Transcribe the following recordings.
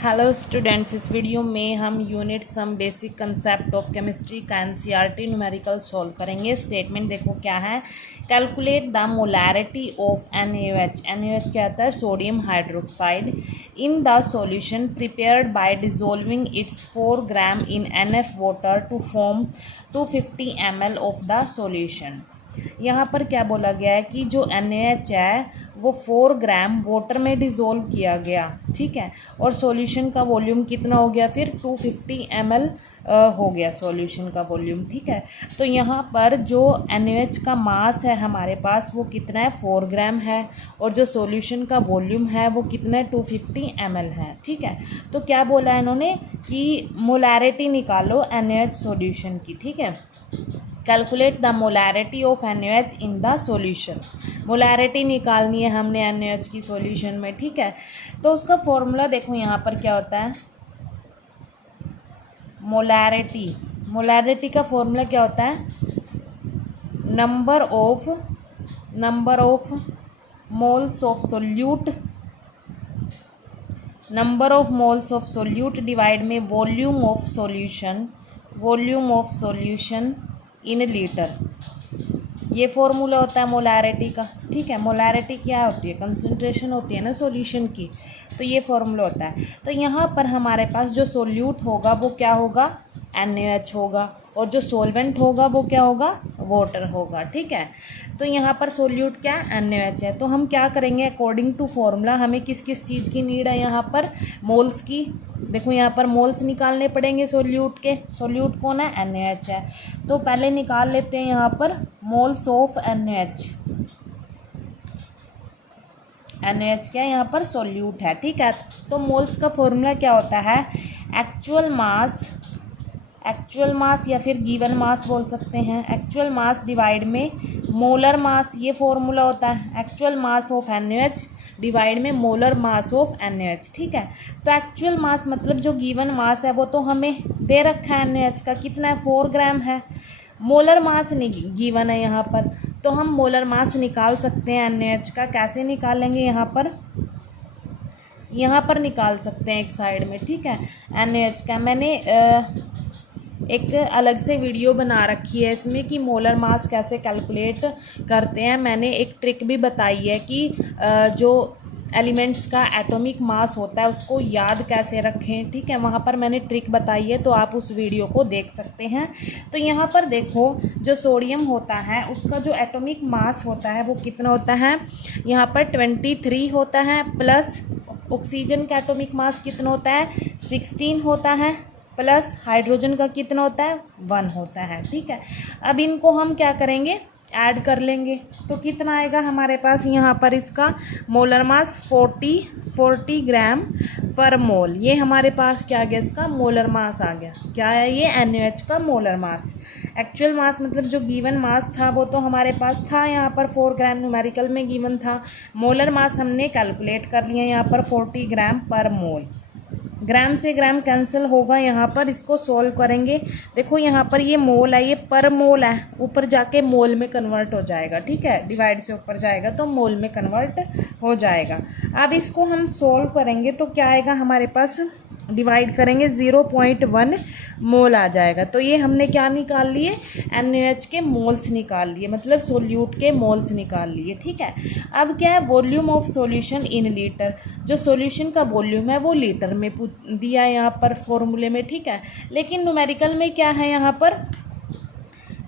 Hello students, इस video में हम unit some basic concept of chemistry का एनसीईआरटी न्यूमेरिकल सॉल्व करेंगे। स्टेटमेंट देखो क्या है। Calculate the molarity of NaOH। NaOH क्या आता है? Sodium hydroxide in the solution prepared by dissolving its 4 gram in NF water to form 250 ml of the solution. यहाँ पर क्या बोला गया है कि जो NaOH है वो 4 ग्राम वाटर में डिज़ोल्व किया गया, ठीक है, और सॉल्यूशन का वॉल्यूम कितना हो गया? फिर 250 ml हो गया सॉल्यूशन का वॉल्यूम, ठीक है। तो यहाँ पर जो NaOH का मास है हमारे पास वो कितना है? 4 ग्राम है, और जो सॉल्यूशन का वॉल्यूम है वो कितना है? 250 ml है, ठीक है। तो क्या बोला है इन्होंने कि मोलैरिटी निकालो NaOH सॉल्यूशन की, ठीक है। Calculate the molarity of NaOH in the solution. Molarity निकालनी है हमने NaOH की सॉल्यूशन में, ठीक है। तो उसका फॉर्मूला देखो यहाँ पर क्या होता है। मोलैरिटी का फॉर्मूला क्या होता है? Number of moles of solute divide में volume of solution in litre. ये फॉर्मूला होता है मोलैरिटी का, ठीक है। मोलैरिटी क्या होती है? कंसंट्रेशन होती है ना सॉल्यूशन की, तो ये फॉर्मूला होता है। तो यहाँ पर हमारे पास जो सोल्यूट होगा वो क्या होगा? NaOH होगा, और जो सॉल्वेंट होगा वो क्या होगा? वाटर होगा, ठीक है। तो यहाँ पर सोल्यूट क्या है? NaOH है। तो हम क्या करेंगे? अकॉर्डिंग टू फॉर्मूला हमें किस किस चीज़ की नीड है यहाँ पर? मोल्स की। देखो यहाँ पर मोल्स निकालने पड़ेंगे सोल्यूट के। सोल्यूट कौन है? NaOH है। तो पहले निकाल लेते हैं यहाँ पर मोल्स ऑफ NaOH। NaOH क्या है? यहाँ पर सोल्यूट है, ठीक है। तो मोल्स का फॉर्मूला क्या होता है? एक्चुअल मास या फिर गिवन मास बोल सकते हैं। एक्चुअल मास डिवाइड में मोलर मास, ये फॉर्मूला होता है। Actual mass of NaOH divide में मोलर मास ऑफ NaOH, ठीक है। तो एक्चुअल मास मतलब जो गिवन मास है वो तो हमें दे रखा है NaOH का, कितना है? 4 ग्राम है। मोलर मास नहीं गिवन है यहाँ पर, तो हम मोलर मास निकाल सकते हैं NaOH का। कैसे निकालेंगे? यहाँ पर निकाल सकते हैं एक साइड में, ठीक है। NaOH का मैंने एक अलग से वीडियो बना रखी है इसमें कि मोलर मास कैसे कैलकुलेट करते हैं। मैंने एक ट्रिक भी बताई है कि जो एलिमेंट्स का एटॉमिक मास होता है उसको याद कैसे रखें, ठीक है। वहाँ पर मैंने ट्रिक बताई है, तो आप उस वीडियो को देख सकते हैं। तो यहाँ पर देखो जो सोडियम होता है उसका जो एटॉमिक मास होता है वो कितना होता है? यहाँ पर 23 होता है, प्लस ऑक्सीजन का एटॉमिक मास कितना होता है? 16 होता है, प्लस हाइड्रोजन का कितना होता है? 1 होता है, ठीक है। अब इनको हम क्या करेंगे? ऐड कर लेंगे, तो कितना आएगा हमारे पास यहाँ पर? इसका मोलर मास 40 ग्राम पर मोल। ये हमारे पास क्या आ गया? इसका मोलर मास आ गया। क्या है ये? NaOH का मोलर मास। एक्चुअल मास मतलब जो गिवन मास था वो तो हमारे पास था यहाँ पर 4 ग्राम, न्यूमेरिकल में गिवन था। मोलर मास हमने कैलकुलेट कर लिया यहाँ पर 40 ग्राम पर मोल। ग्राम से ग्राम कैंसिल होगा यहाँ पर, इसको सॉल्व करेंगे। देखो यहाँ पर ये मोल है, ये पर मोल है, ऊपर जाके मोल में कन्वर्ट हो जाएगा, ठीक है। डिवाइड से ऊपर जाएगा तो मोल में कन्वर्ट हो जाएगा। अब इसको हम सॉल्व करेंगे तो क्या आएगा हमारे पास? डिवाइड करेंगे 0.1 मोल आ जाएगा। तो ये हमने क्या निकाल लिए? NaOH के मोल्स निकाल लिए, मतलब सोल्यूट के मोल्स निकाल लिए, ठीक है। अब क्या है? Volume of solution in litre. जो सॉल्यूशन का वॉल्यूम है वो लीटर में दिया है यहाँ पर फॉर्मूले में, ठीक है। लेकिन न्यूमेरिकल में क्या है? यहाँ पर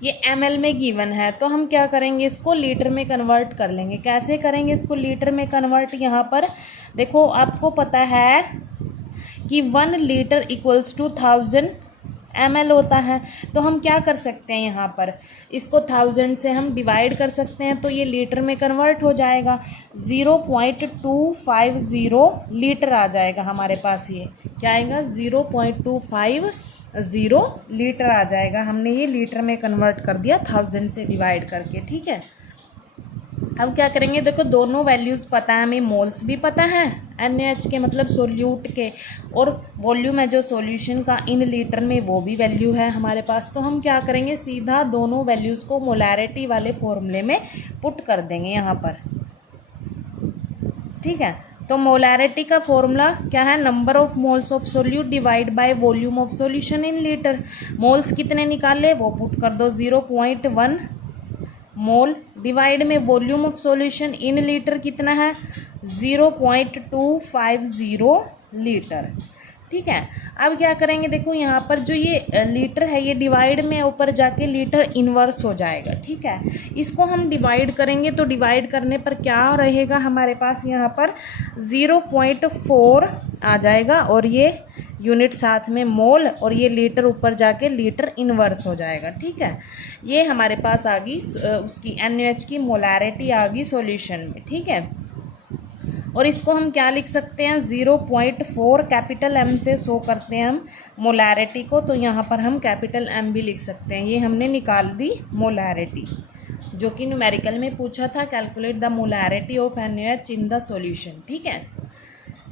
ये ml में गिवन है, तो हम क्या करेंगे? इसको लीटर में कन्वर्ट कर लेंगे। कैसे करेंगे इसको लीटर में कन्वर्ट? यहाँ पर देखो आपको पता है कि 1 लीटर इक्वल्स टू 1000 ml होता है। तो हम क्या कर सकते हैं? यहाँ पर इसको 1000 से हम डिवाइड कर सकते हैं, तो ये लीटर में कन्वर्ट हो जाएगा। 0.250 लीटर आ जाएगा हमारे पास। ये क्या आएगा? 0.250 लीटर आ जाएगा। हमने ये लीटर में कन्वर्ट कर दिया 1000 से डिवाइड करके, ठीक है। अब क्या करेंगे? देखो दोनों वैल्यूज़ पता है हमें, मोल्स भी पता है NaOH के मतलब सोल्यूट के, और वॉल्यूम है जो सॉल्यूशन का इन लीटर में वो भी वैल्यू है हमारे पास। तो हम क्या करेंगे? सीधा दोनों वैल्यूज़ को मोलैरिटी वाले फॉर्मूले में पुट कर देंगे यहाँ पर, ठीक है। तो मोलैरिटी का फॉर्मूला क्या है, number of moles of solute divide by volume of solution in litre. Moles कितने निकाले वो पुट कर दो, 0.1 मोल डिवाइड में volume of solution in litre कितना है, 0.250 लीटर। ठीक है, अब क्या करेंगे, देखो यहाँ पर जो ये लीटर है ये डिवाइड में ऊपर जाके लीटर इन्वर्स हो जाएगा। ठीक है, इसको हम डिवाइड करेंगे तो डिवाइड करने पर क्या रहेगा हमारे पास, यहाँ पर 0.4 आ जाएगा और ये यूनिट साथ में मोल और ये लीटर ऊपर जाके लीटर इन्वर्स हो जाएगा। ठीक है, ये हमारे पास आ गई उसकी NaOH की मोलैरिटी आ गई सॉल्यूशन में। ठीक है, और इसको हम क्या लिख सकते हैं, 0.4 कैपिटल M से शो करते हैं हम मोलैरिटी को, तो यहाँ पर हम कैपिटल M भी लिख सकते हैं। ये हमने निकाल दी मोलैरिटी, जो कि न्यूमेरिकल में पूछा था, calculate the molarity of NaOH in the solution. ठीक है,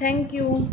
थैंक यू।